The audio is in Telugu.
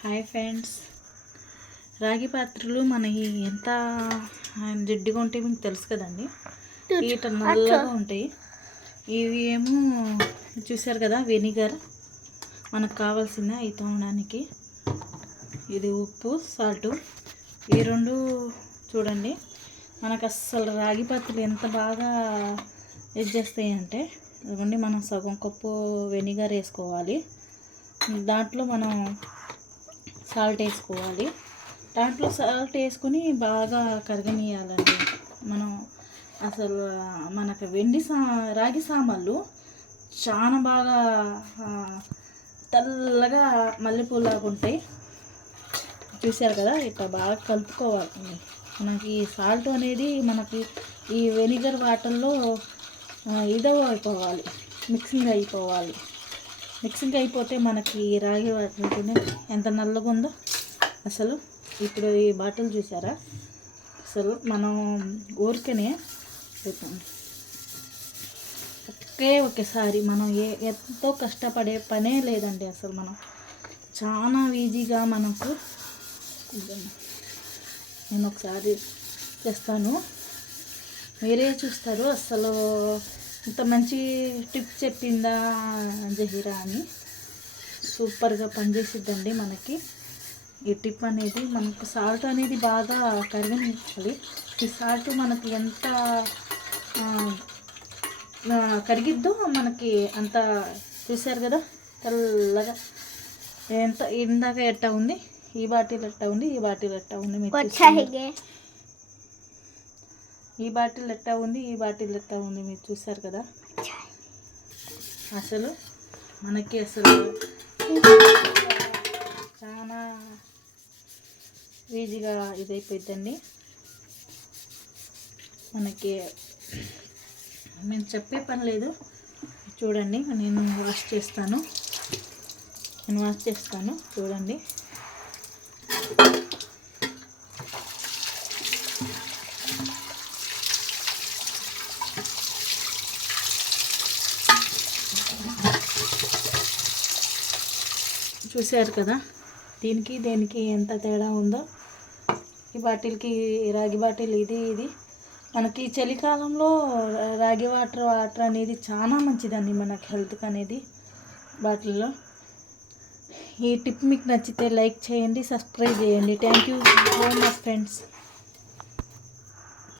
హాయ్ ఫ్రెండ్స్ రాగి పాత్రలు మనకి ఎంత జిడ్డుగా ఉంటాయి మీకు తెలుసు కదండి? ఈట నల్లగా ఉంటాయి. ఇవి ఏమో చూసారు కదా వెనిగర్? మనకు కావాల్సిన ఈ తోమడానికి. ఇది ఉప్పు సాల్ట్. ఈ రెండు చూడండి. మనకు అస్సలు రాగి పాత్రలు ఎంత బాగా ఇది చేస్తాయి అంటే ఇదిగోండి మనం సగం కప్పు వెనిగర్ వేసుకోవాలి. దాంట్లో మనం సాల్ట్ వేసుకోవాలి. దాంట్లో సాల్ట్ వేసుకొని బాగా కరగనీయాలండి మనం అసలు మనకు వెండి సా రాగి సామాన్లు చాలా బాగా తెల్లగా మల్లెపూలాగా ఉంటాయి. చూశారు కదా ఇట్లా బాగా కలుపుకోవాలి. మనకి ఈ సాల్ట్ అనేది మనకి ఈ వెనిగర్ వాటర్లో ఇదవ అయిపోవాలి. మిక్సింగ్ అయిపోవాలి. మిక్సింగ్ అయిపోతే మనకి రాగి వాటిని ఎంత నల్లగా ఉందో అసలు. ఇప్పుడు ఈ బాటిల్ చూసారా? అసలు మనం ఊరికనే ఒకే ఒకేసారి మనం ఏ ఎంతో కష్టపడే పనే లేదండి అసలు మనం. చాలా ఈజీగా మనకు. నేను ఒకసారి చేస్తాను. మీరే చూస్తారు అసలు ఇంత మంచి టిప్ చెప్పిందా జహీరా అని. సూపర్గా పనిచేసిద్దండి మనకి. ఈ టిప్ అనేది మనకు సాల్ట్ అనేది బాగా కరిగించాలి. ఈ సాల్ట్ మనకి ఎంత కరిగిద్దో మనకి అంత చూశారు కదా తెల్లగా. ఎంత ఇందాక ఎట్టా ఉంది? ఈ బాటిల్ ఎట్టా ఉంది? ఈ బాటిల్ ఎట్టా ఉంది? మీరు ఈ బాటిల్ ఎట్టా ఉంది? ఈ బాటిల్ ఎట్టా ఉంది మీరు చూసారు కదా? అసలు మనకి అసలు చాలా ఈజీగా ఇదైపోయిందండి మనకి నేను చెప్పే పని లేదు. చూడండి నేను వాష్ చేస్తాను. నేను వాష్ చేస్తాను. చూడండి. చూశారు కదా? దీనికి దేనికి ఎంత తేడా ఉందో? ఈ బాటిల్కి రాగి బాటిల్ ఇది ఇది. మనకి చలికాలంలో రాగి వాటర్ వాటర్ అనేది చాలా మంచిదండి మనకి హెల్త్కి అనేది బాటిల్లో. ఈ టిప్ మీకు నచ్చితే లైక్ చేయండి సబ్స్క్రైబ్ చేయండి. Thank you so much friends.